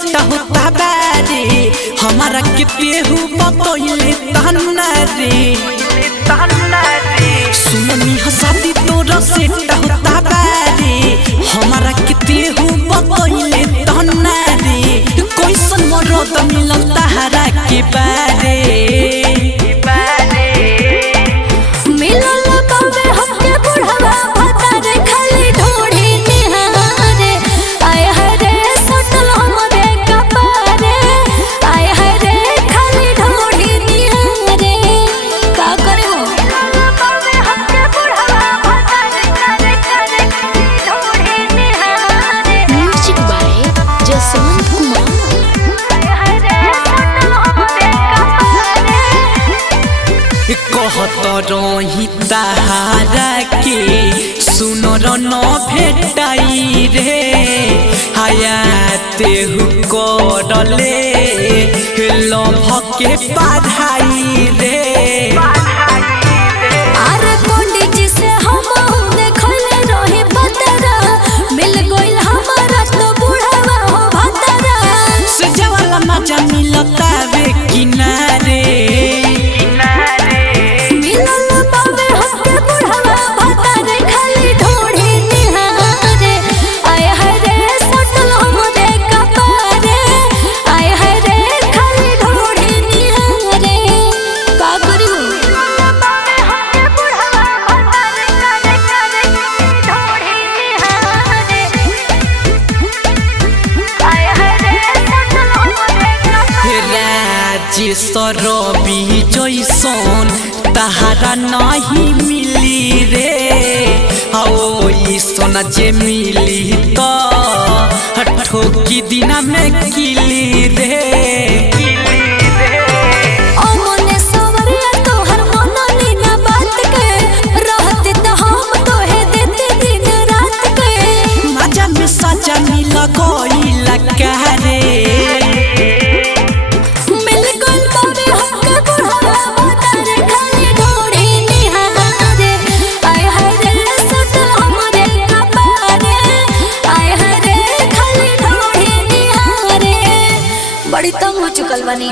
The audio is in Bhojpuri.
सेट होता बारे हमारा के पेहू बतोइले तन्ना रे सुननी हसाती तोरा सेट होता बारे हमारा के पेहू बतोइले तन्ना रे कैसन मरद मिलल तहरा के बारे कहत रही तहारा के सुनर न भेटाई रे हयाते करले लभ के पढ़ाई रे सरबी जैसन तहारा नहीं मिली रे आओ सोना जे मिली तो ठोकी दिना में किली रे मजा में सजा मिल गइला कहरे बड़ी तंग हो चुकल बनी।